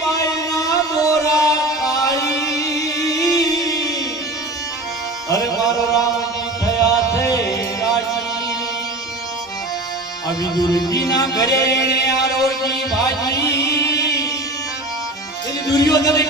બાયના મોરા કાળી અરે મારો રામજી થયા છે રાજી આવી દુર્જીના ઘરે આરોજી ભાજી એની દુર્યોધન